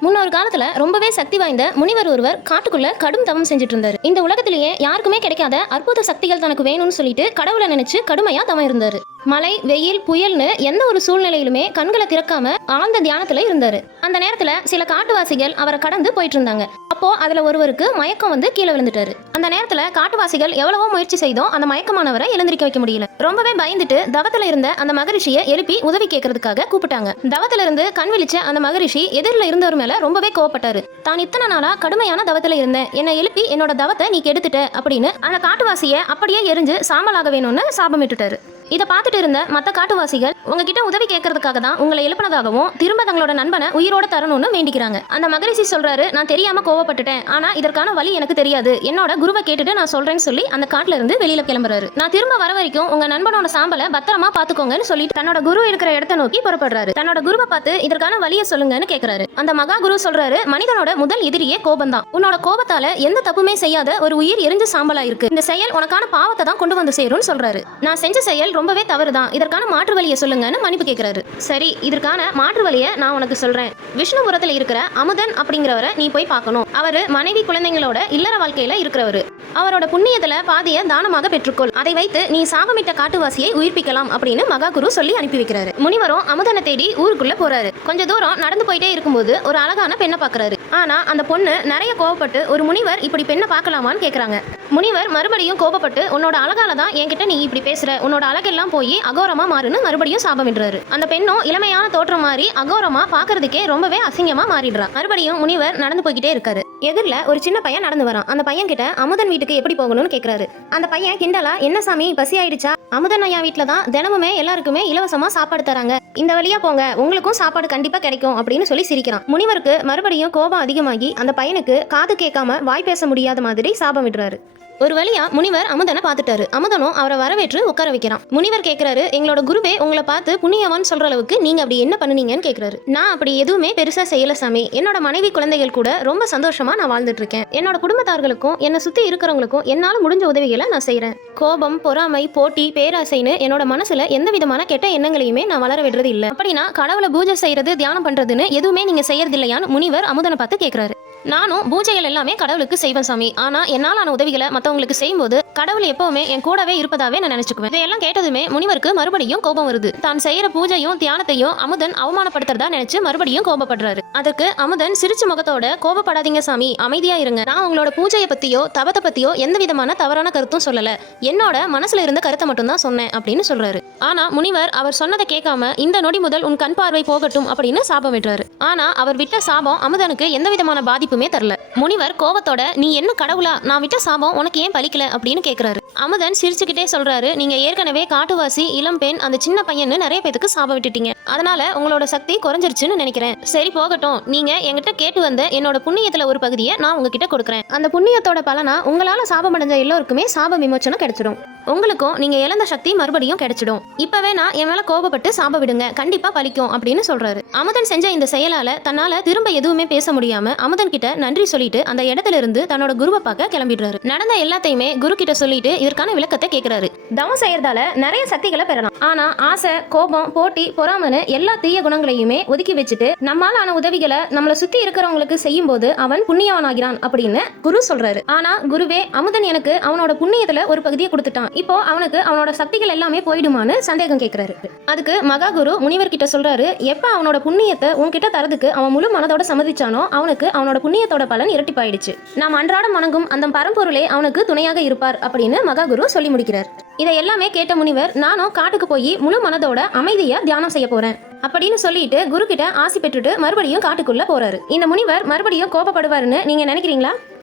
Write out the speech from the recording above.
முன்னொரு காலத்துல ரொம்பவே சக்தி வாய்ந்த முனிவர் ஒருவர் காட்டுக்குள்ள கடும் தவம் செஞ்சுட்டு இருந்தாரு இந்த உலகத்திலேயே யாருக்குமே கிடைக்காத அற்புத சக்திகள் தனக்கு வேணும்னு சொல்லிட்டு கடவுளை நினைச்சு கடுமையா தவம் இருந்தாரு. மழை வெயில் புயல்னு எந்த ஒரு சூழ்நிலையிலுமே கண்களை திறக்காம ஆழ்ந்த தியானத்துல இருந்தாரு. அந்த நேரத்துல சில காட்டுவாசிகள் அவரை கடந்து போயிட்டு இருந்தாங்க அப்போ அதுல ஒருவருக்கு மயக்கம் வந்து கீழே விழுந்துட்டாரு. அந்த நேரத்துல காட்டுவாசிகள் எவ்வளவோ முயற்சி செய்தோம் அந்த மயக்கமானவரை எழுந்திருக்க வைக்க முடியல. ரொம்பவே பயந்துட்டு தவத்துல இருந்த அந்த மகரிஷியை எழுப்பி உதவி கேட்கறதுக்காக கூப்பிட்டாங்க. தவத்துல இருந்து கண் விழிச்ச அந்த மகரிஷி எதிரில் இருந்தவர் மேல ரொம்பவே கோவப்பட்டாரு. தான் இத்தனை நாளா கடுமையான தவத்துல இருந்தேன். என்னை எழுப்பி என்னோட தவத்தை நீ கெடுத்துட்ட அப்படின்னு அந்த காட்டுவாசியை அப்படியே எரிஞ்சு சாமலாக வேணும்னு சாபமிட்டுட்டாரு. இதை பார்த்துட்டு இருந்த மற்ற காட்டுவாசிகள் உங்ககிட்ட உதவி கேட்கறதுக்காக தான் உங்களை எழுப்பினதாகவும் திரும்ப தங்களோட நண்பனை உயிரோட தரணும்னு வேண்டிக்கிறாங்க. அந்த மகரிஷி சொல்றாரு நான் தெரியாம கோவப்பட்டுட்டேன். ஆனா இதற்கான வழி எனக்கு தெரியாது. என்னோட குருவை கேட்டுட்டு நான் சொல்றேன்னு சொல்லி அந்த காட்டுல இருந்து வெளியில கிளம்புறாரு. நான் திரும்ப வர வரைக்கும் உங்க நண்பனோட சாம்பலை பத்திரமா பாத்துக்கோங்கன்னு சொல்லிட்டு தன்னோட குரு இருக்கிற இடத்த நோக்கி புறப்படுறாரு. தன்னோட குருவை பார்த்து இதற்கான வழியை சொல்லுங்கன்னு கேக்குறாரு. அந்த மகா குரு சொல்றாரு மனிதனோட முதல் எதிரியே கோபம் தான் உன்னோட கோபத்தால எந்த தப்புமே செய்யாத ஒரு உயிர் எரிஞ்ச சாம்பலா இருக்கு. இந்த செயல் உனக்கான பாவத்தை தான் கொண்டு வந்து சேரும்னு சொல்றாரு. நான் செஞ்ச செயல் ரொம்பவே தவறுதான். இதற்கான மாற்று வழியை சொல்லுங்கன்னு மன்னிப்பு கேட்குறாரு சரி இதற்கான மாற்று வழியை நான் உனக்கு சொல்கிறேன் விஷ்ணுபுரத்தில் இருக்கிற அமுதன் அப்படிங்கிறவரை நீ போய் பார்க்கணும். அவர் மனைவி குழந்தைங்களோட இல்லற வாழ்க்கையில் இருக்கிறவர். அவரோட புண்ணியத்துல பாதிய தானமாக பெற்றுக்கொள். அதை வைத்து நீ சாபமிட்ட காட்டுவாசியை உயிர்ப்பிக்கலாம் அப்படின்னு மகாகுரு சொல்லி அனுப்பி வைக்கிறாரு. முனிவரும் அமுதனை தேடி ஊருக்குள்ள போறாரு. கொஞ்ச தூரம் நடந்து போயிட்டே இருக்கும்போது ஒரு அழகான பெண்ணை பார்க்கறாரு ஆனா அந்த பொண்ணு நிறைய கோவப்பட்டு ஒரு முனிவர் இப்படி பெண்ணை பார்க்கலாமான்னு கேக்குறாங்க. முனிவர் மறுபடியும் கோபப்பட்டு உன்னோட அழகால தான் என்கிட்ட நீ இப்படி பேசுற. உன்னோட அழகெல்லாம் போய் அகோரமா மாறுன்னு மறுபடியும் சாபமிடுறாரு அந்த பெண்ணும் இளமையான தோற்றம் மாறி அகோரமா பாக்குறதுக்கே ரொம்பவே அசிங்கமா மாறிடுறான் மறுபடியும் முனிவர் நடந்து போய்கிட்டே இருக்காரு. எதிரில் ஒரு சின்ன பையன் நடந்து வரான். அந்த பையன் கிட்ட அமுதன் வீட்டுக்கு எப்படி போகணும்னு கேக்குறாரு. அந்த பையன் கிண்டலா என்ன சாமி பசி ஆயிடுச்சா? அமுதன் ஐயா வீட்டில் தான் தினமுமே எல்லாருக்குமே இலவசமா சாப்பாடு தராங்க. இந்த வழியா போங்க உங்களுக்கும் சாப்பாடு கண்டிப்பா கிடைக்கும் அப்படின்னு சொல்லி சிரிக்கிறான். முனிவருக்கு மறுபடியும் கோபம் அதிகமாகி அந்த பையனுக்கு காது கேட்காம வாய் பேச முடியாத மாதிரி சாபம் விடுறாரு. ஒரு வழியா முனிவர் அமுதனை பார்த்துட்டாரு. அமுதனும் அவரை வரவேற்று உட்கார வைக்கிறான். முனிவர் கேட்கிறாரு எங்களோட குருவே உங்களை பார்த்து புண்ணியவான் சொல்ற அளவுக்கு நீங்க அப்படி என்ன பண்ணுனீங்கன்னு கேட்கிறாரு நான் அப்படி எதுவுமே பெருசா செய்யல சாமி. என்னோட மனைவி குழந்தைகள் கூட ரொம்ப சந்தோஷமா நான் வாழ்ந்துட்டு இருக்கேன் என்னோட குடும்பத்தார்களுக்கும் என்னை சுத்தி இருக்கிறவங்களுக்கும் என்னால முடிஞ்ச உதவிகளை நான் செய்யறேன் கோபம் பொறாமை போட்டி பேராசைன்னு என்னோட மனசுல எந்த விதமான கெட்ட எண்ணங்களையுமே நான் வளர விடுறது இல்லை அப்படின்னா கடவுளை பூஜை செய்யறது தியானம் பண்றதுன்னு எதுவுமே நீங்க செய்யறது இல்லையான்னு முனிவர் அமுதனை பார்த்து கேட்கிறாரு நானும் பூஜைகள் எல்லாமே கடவுளுக்கு செய்வேன் சாமி. ஆனா ஆன உதவிகளை மத்தவங்களுக்கு செய்யும்போது கடவுள் எப்பவுமே என் கூடவே இருப்பதாவே நான் நினைச்சுக்குவேன். இதையெல்லாம் கேட்டதுமே முனிவருக்கு மறுபடியும் கோபம் வருது. தான் செய்யற பூஜையும் தியானத்தையும் அமுதன் அவமானப்படுத்துறதா நினைச்சு மறுபடியும் கோபப்படுறாரு. அதுக்கு அமுதன் சிரிச்சு முகத்தோட கோபப்படாதீங்க சாமி அமைதியா இருங்க. நான் உங்களோட பூஜையை பத்தியோ தவத்தை பத்தியோ எந்த விதமான தவறான கருத்தும் சொல்லல. என்னோட மனசுல இருந்த கருத்தை மட்டும் தான் சொன்னேன் அப்படின்னு சொல்றாரு. ஆனா முனிவர் அவர் சொன்னதை கேட்காம இந்த நொடி முதல் உன் கண் பார்வை போகட்டும் அப்படின்னு சாபம் விட்டுறாரு. ஆனா அவர் விட்ட சாபம் அமுதனுக்கு எந்த விதமான பாதிப்புமே தரல. முனிவர் கோபத்தோட நீ என்ன கடவுளா? நான் விட்ட சாபம் உனக்கு ஏன் பலிக்கல? அப்படின்னு கேக்குறாரு அமுதன் சிரிச்சுக்கிட்டே சொல்றாரு நீங்க ஏற்கனவே காட்டுவாசி இளம் பெண் அந்த சின்ன பையன்னு நிறைய பேத்துக்கு சாபம் விட்டுட்டீங்க. அதனால உங்களோட சக்தி குறைஞ்சிருச்சுன்னு நினைக்கிறேன். சரி போகட்டும். நீங்க என்கிட்ட கேட்டு வந்த என்னோட புண்ணியத்துல ஒரு பகுதியை நான் உங்ககிட்ட கொடுக்குறேன். அந்த புண்ணியத்தோட பலனா உங்களால சாபம் அடைஞ்ச எல்லோருக்குமே சாப விமோச்சனம் கிடைச்சிடும் உங்களுக்கும் நீங்க இழந்த சக்தி மறுபடியும் கிடைச்சிடும். இப்பவே நான் என் மேல கோபப்பட்டு சாப விடுங்க கண்டிப்பா பலிக்கும் அப்படின்னு சொல்றாரு. அமுதன் செஞ்ச இந்த செயலால தன்னால திரும்ப எதுவுமே பேச முடியாம அமுதன் கிட்ட நன்றி சொல்லிட்டு அந்த இடத்துல இருந்து தன்னோட குருவை பார்க்க கிளம்பிடுறாரு. நடந்த எல்லாத்தையுமே குரு கிட்ட சொல்லிட்டு இதற்கான விளக்கத்தை கேக்குறாரு. தவம் செய்யறதால நிறைய சக்திகளை பெறலாம். ஆனா ஆசை கோபம் போட்டி பொறாமனு எல்லா தீய குணங்களையுமே ஒதுக்கி வச்சுட்டு நம்மால் ஆன உதவிகளை நம்மள சுத்தி இருக்கிறவங்களுக்கு செய்யும் போது அவன் புண்ணியவனாகிறான் அப்படின்னு குரு சொல்றாரு. ஆனா குருவே அமுதன் எனக்கு அவனோட புண்ணியத்துல ஒரு பகுதியை கொடுத்துட்டான். இப்போ அவனுக்கு அவனோட சக்திகள் எல்லாமே போயிடுமான்னு சந்தேகம் கேட்கிறாரு அதுக்கு மகாகுரு முனிவர் கிட்ட சொல்றாரு எப்ப அவனோட புண்ணியத்தை உன்கிட்ட தரதுக்கு அவன் முழு மனதோட சம்மதிச்சானோ அவனுக்கு அவனோட புண்ணியத்தோட பலன் இரட்டிப்பாயிடுச்சு. நாம் அன்றாடம் வணங்கும் அந்த பரம்பொருளே அவனுக்கு துணையாக இருப்பார் அப்படின்னு மகாகுரு சொல்லி முடிக்கிறார். இதை எல்லாமே கேட்ட முனிவர் நானும் காட்டுக்கு போய் முழு மனதோட அமைதியா தியானம் செய்ய போறேன் அப்படின்னு சொல்லிட்டு குரு கிட்ட ஆசி பெற்றுட்டு மறுபடியும் காட்டுக்குள்ள போறாரு. இந்த முனிவர் மறுபடியும் கோபப்படுவாருன்னு நீங்க நினைக்கிறீங்களா?